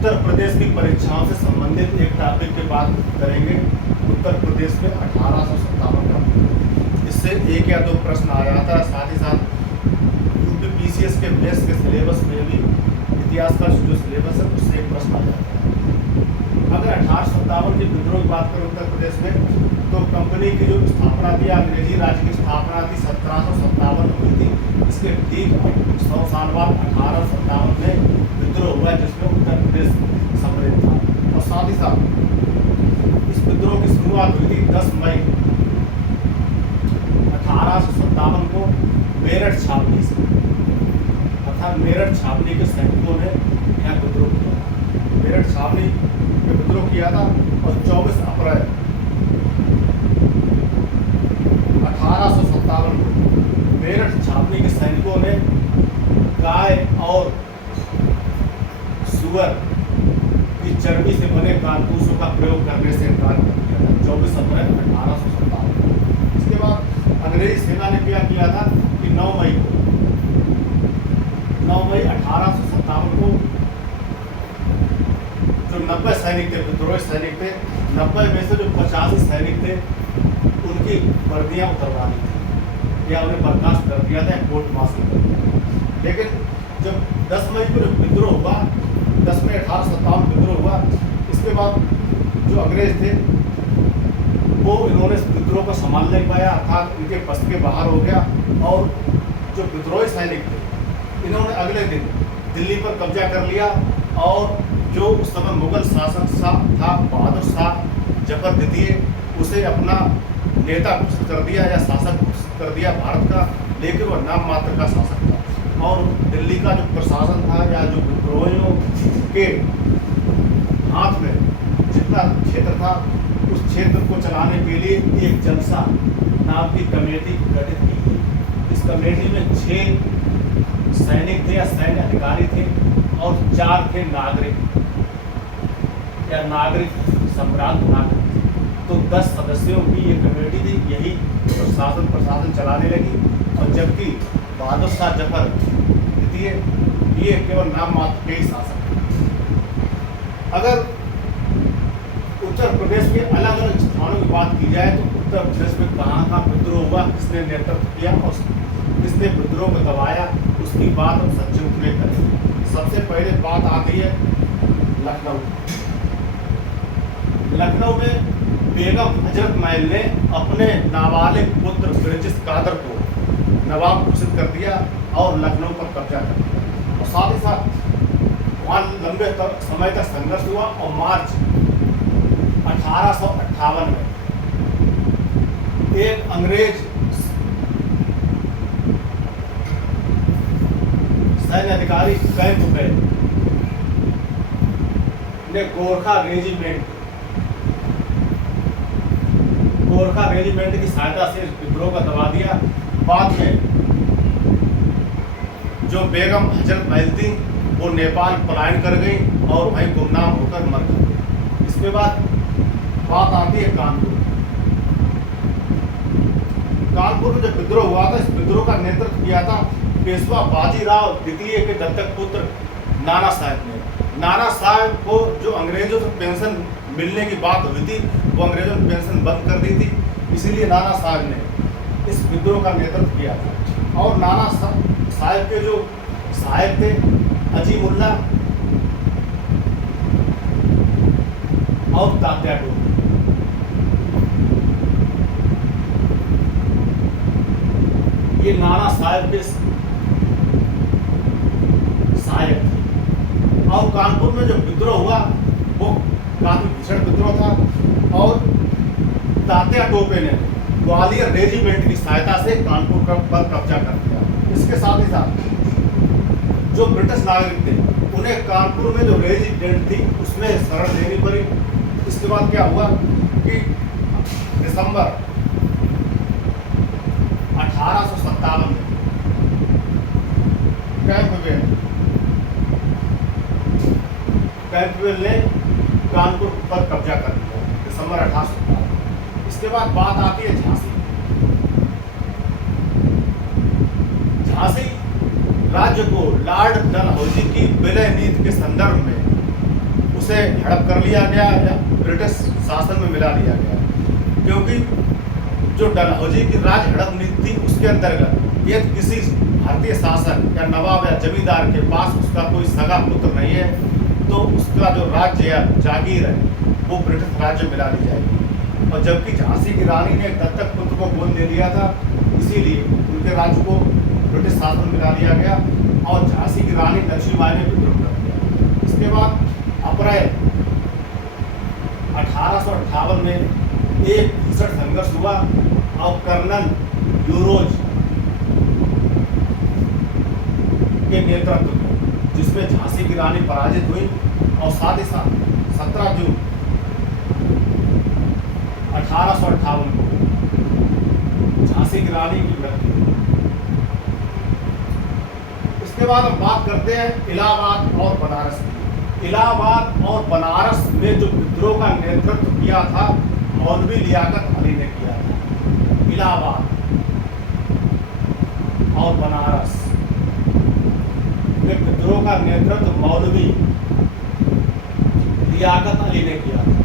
उत्तर प्रदेश की परीक्षाओं से संबंधित एक टॉपिक की बात करेंगे। उत्तर प्रदेश में 1857 का, इससे एक या दो प्रश्न आ जाता है। साथ ही साथ यूपीपीसीएस के बेस के सिलेबस में भी इतिहास का जो सिलेबस है उससे एक प्रश्न आ जाता है। अगर 1857 के विद्रोह की बात करें उत्तर प्रदेश में, तो कंपनी की जो स्थापना थी, अंग्रेजी राज्य की स्थापना थी 1757 में हुई थी। इसके ठीक 100 साल बाद 1857 में विद्रोह हुआ जिसमें उत्तर प्रदेश सम्मिलित था। और साथ ही साथ इस विद्रोह की शुरुआत हुई थी 10 मई 1857 को मेरठ छावनी से, अर्थात मेरठ छावनी के सैनिकों ने यहाँ विद्रोह किया। मेरठ छावनी में विद्रोह किया था और 24 अप्रैल 1857 को मेरठ छावनी के सैनिकों ने गाय और सुअर की चर्बी से बने कारतूसों का प्रयोग करने से इनकार कर दिया था 24 अप्रैल 1857। इसके बाद अंग्रेजी सेना ने क्या किया था कि 9 मई 1857 को जो 90 सैनिक थे, विद्रोही सैनिक थे, 90 में से जो 85 सैनिक थे उनकी वर्दियां उतरवानी थी या उन्हें बर्खास्त कर दिया था, कोर्ट मार्शल कर दिया था। लेकिन जब 10 मई को विद्रोह हुआ, 10 मई 1857 विद्रोह हुआ, इसके बाद जो अंग्रेज थे वो इन्होंने विद्रोह को संभाल नहीं पाया, अर्थात इनके बस के बाहर हो गया। और जो विद्रोही सैनिक थे इन्होंने अगले दिन दिल्ली पर कब्जा कर लिया और जो उस समय मुगल शासक था बहादुर शाह जफर द्वितीय, उसे अपना नेता घोषित कर दिया या शासक घोषित कर दिया भारत का, लेकिन वह नाम मात्र का शासक था। और दिल्ली का जो प्रशासन था या जो विद्रोहियों के हाथ में जितना क्षेत्र था उस क्षेत्र को चलाने के लिए एक जलसा नाम की कमेटी गठित की गई। इस कमेटी में 6 सैनिक थे या सैन्य अधिकारी थे और 4 थे नागरिक या नागरिक सम्राट नागरिक। तो 10 सदस्यों की ये कमेटी थी, यही प्रशासन चलाने लगी। और जबकि बहादुर शाह जफर द्वितीय ये केवल नाम मात्र के ही शासक थे। अगर उत्तर प्रदेश के अलग अलग स्थानों की बात की जाए तो उत्तर प्रदेश में कहाँ विद्रोह हुआ, किसने नेतृत्व किया और किसने विद्रोह को दबाया, उसकी बात हम संक्षिप्त में करेंगे। सबसे पहले बात आती है लखनऊ। लखनऊ में बेगम हजरत महल ने अपने नाबालिग पुत्र ब्रिटिश कादर को नवाब घोषित कर दिया और लखनऊ पर कब्जा कर दिया। और साथ ही साथ वहाँ लंबे समय तक संघर्ष हुआ और मार्च 1858 में एक अंग्रेज सैन्य अधिकारी कैंपबेल ने गोरखा रेजिमेंट की सहायता से विद्रोह का दबा दिया। बाद में जो बेगम हजरत महल थी वो नेपाल पलायन कर गई और वहीं गुमनाम होकर मर गई। इसके बाद बात आती है कानपुर। कानपुर में जब विद्रोह हुआ था, इस विद्रोह का नेतृत्व किया था पेशवा बाजीराव द्वितीय के दत्तक पुत्र नाना साहब ने। नाना साहब को जो अंग्रेजों से पेंशन मिलने की बात हुई थी वो अंग्रेजों ने पेंशन बंद कर दी थी, इसीलिए नाना साहब ने इस विद्रोह का नेतृत्व किया था। और नाना साहब के जो सहायक थे अजीमुल्ला और तात्या टोपे। ये नाना साहब के सहायक थे। और कानपुर में जो विद्रोह हुआ वो काफी भीषण विद्रोह था और तात्या टोपे ने ग्वालियर रेजिमेंट की सहायता से कानपुर पर कब्जा कर दिया। इसके साथ ही साथ जो ब्रिटिश नागरिक थे उन्हें कानपुर में जो रेजिडेंट थी उसमें शरण लेनी पड़ी। इसके बाद क्या हुआ कि दिसंबर 1857 में कैंपबेल ने कानपुर पर कब्जा कर लिया दिसंबर 1857। इसके बाद बात आती है झांसी। झांसी राज्य को लॉर्ड डलहौजी की विलय नीति के संदर्भ में उसे हड़प कर लिया गया या ब्रिटिश शासन में मिला लिया गया, क्योंकि जो डलहौजी की राज हड़प नीति थी उसके अंतर्गत यदि किसी भारतीय शासक या नवाब या जमींदार के पास उसका कोई सगा पुत्र नहीं है तो उसका जो राज्य या जागीर है वो ब्रिटिश राज्य में मिला ली जाएगी। और जबकि झांसी की रानी ने एक दत्तक पुत्र को गोद ले लिया था, इसीलिए उनके राज्य को ब्रिटिश शासन में मिला लिया गया और झांसी की रानी लक्ष्मीबाई ने विद्रोह कर दिया। इसके बाद अप्रैल 1858 में एक भीषण संघर्ष हुआ और कर्नल यूरोज के नेतृत्व में, जिसमें झांसी की रानी पराजित हुई और साथ ही साथ 17 जून 1858 को झांसी की रानी की मृत्यु हुई। इसके बाद हम बात करते हैं इलाहाबाद और बनारस की। इलाहाबाद और बनारस में जो विद्रोह का नेतृत्व किया था मौलवी लियाकत अली ने किया था। इलाहाबाद और बनारस में विद्रोह का नेतृत्व मौलवी लियाकत अली ने किया था।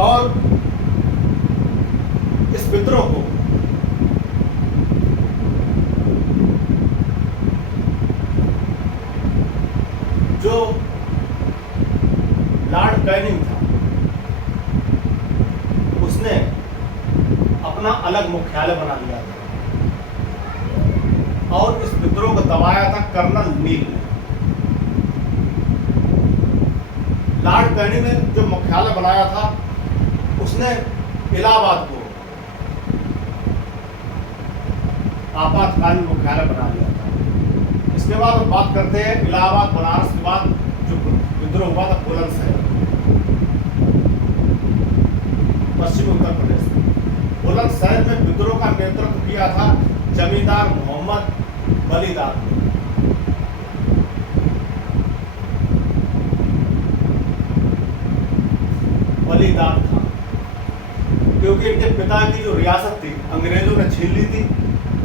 और इस विद्रोह को जो लॉर्ड कैनिंग था उसने अपना अलग मुख्यालय बना लिया था और इस विद्रोह को दबाया था कर्नल नील ने। लॉर्ड कैनिंग ने जो मुख्यालय बनाया था उसने इलाहाबाद को आपातकालीन मुख्यालय बना लिया था। इसके बाद हम बात करते हैं इलाहाबाद बनारस के बाद जो विद्रोह हुआ था बुलंदशहर, पश्चिमी उत्तर प्रदेश में। बुलंदशहर में विद्रोह का नेतृत्व किया था जमींदार मोहम्मद वली दाद ने। वली दाद खान, क्योंकि इनके पिता की जो रियासत थी अंग्रेजों ने छीन ली थी,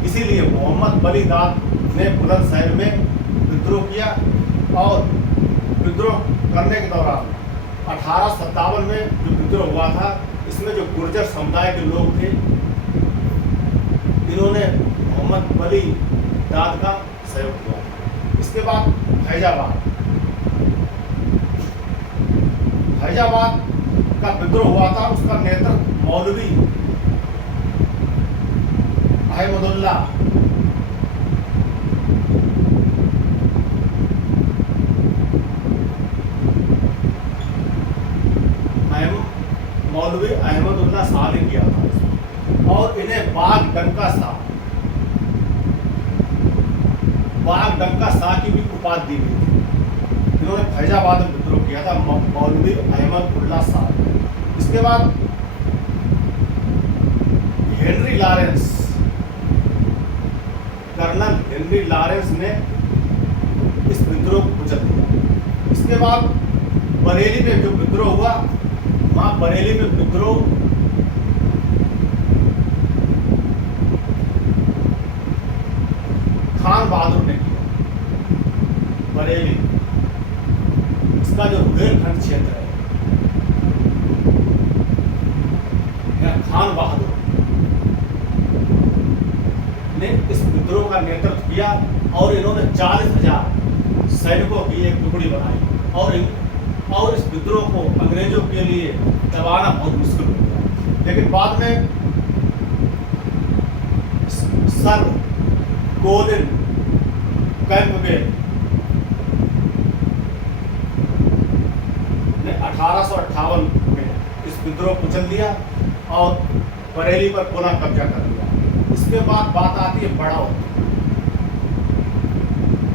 इसीलिए मोहम्मद वली दाद ने बुलंदशहर में विद्रोह किया। और विद्रोह करने के दौरान 1857 में जो विद्रोह हुआ था इसमें जो गुर्जर समुदाय के लोग थे इन्होंने मोहम्मद वली दाद का सहयोग किया। इसके बाद फैजाबाद का विद्रोह हुआ था, उसका नेतृत्व मौलवी अहमदुल्लाह शाह ने किया था और इन्हें बाग डंका शाह की भी उपाधि दी गई थी। इन्होंने फैजाबाद में विद्रोह किया था मौलवी अहमदुल्लाह शाह। इसके बाद कर्नल हेनरी लॉरेंस ने इस विद्रोह को कुचल दिया। इसके बाद बरेली में जो विद्रोह हुआ, वहां बरेली में विद्रोह खान बहादुर ने किया। बरेली इसका जो रुहेलखंड क्षेत्र है, खान बहादुर ने इस विद्रोह का नेतृत्व किया और इन्होंने 40,000 सैनिकों की एक टुकड़ी बनाई और इस विद्रोह को अंग्रेजों के लिए दबाना बहुत मुश्किल हो गया। लेकिन बाद में सर कोलिन कैंपबेल ने 1858 में इस विद्रोह को कुचल दिया और बरेली पर पुनः कब्जा कर लिया। इसके बाद बात आती है बड़ौत,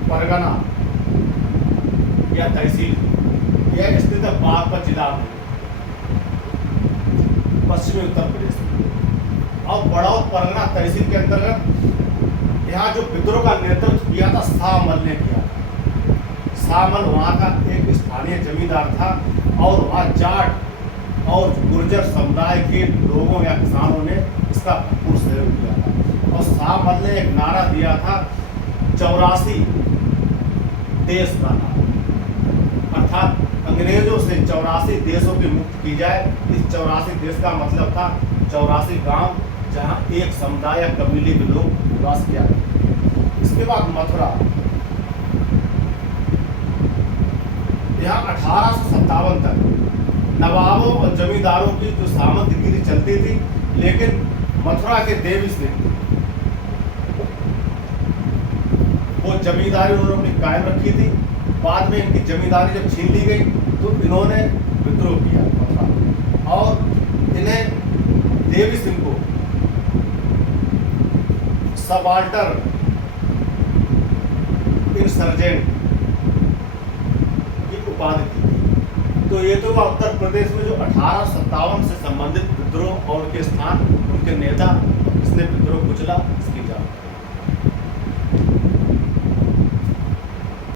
परगना या तहसील। यह स्थित है बागपत जिला में, पश्चिमी उत्तर प्रदेश में। और बड़ौत परगना तहसील के अंतर्गत यहाँ जो विद्रोह का नेतृत्व किया था शाहमल ने किया था। शाहमल वहाँ का एक स्थानीय जमींदार था और वहाँ जाट और गुर्जर समुदाय के लोगों या किसानों ने इसका भरपूर सहयोग किया था। और शाहमल ने एक नारा दिया था, 84 देश का नाम, अर्थात अंग्रेजों से 84 देशों की मुक्त की जाए। इस 84 देश का मतलब था 84 गांव जहां एक समुदाय या कबीले के लोग निवास किया करते। इसके बाद मथुरा, यहाँ 1857 तक नवाबों और जमींदारों की जो सामंतगिरी चलती थी, लेकिन मथुरा के देवी सिंह वो जमींदारी उन्होंने अपनी कायम रखी थी। बाद में इनकी जमींदारी जब छीन ली गई तो इन्होंने विद्रोह किया मथुरा, और इन्हें देवी सिंह को सबाल्टर इंसर्जेंट की उपाधि दी। तो ये तो उत्तर प्रदेश में जो 1857 से संबंधित विद्रोह और उनके स्थान, उनके नेता, किसने विद्रोह कुचला,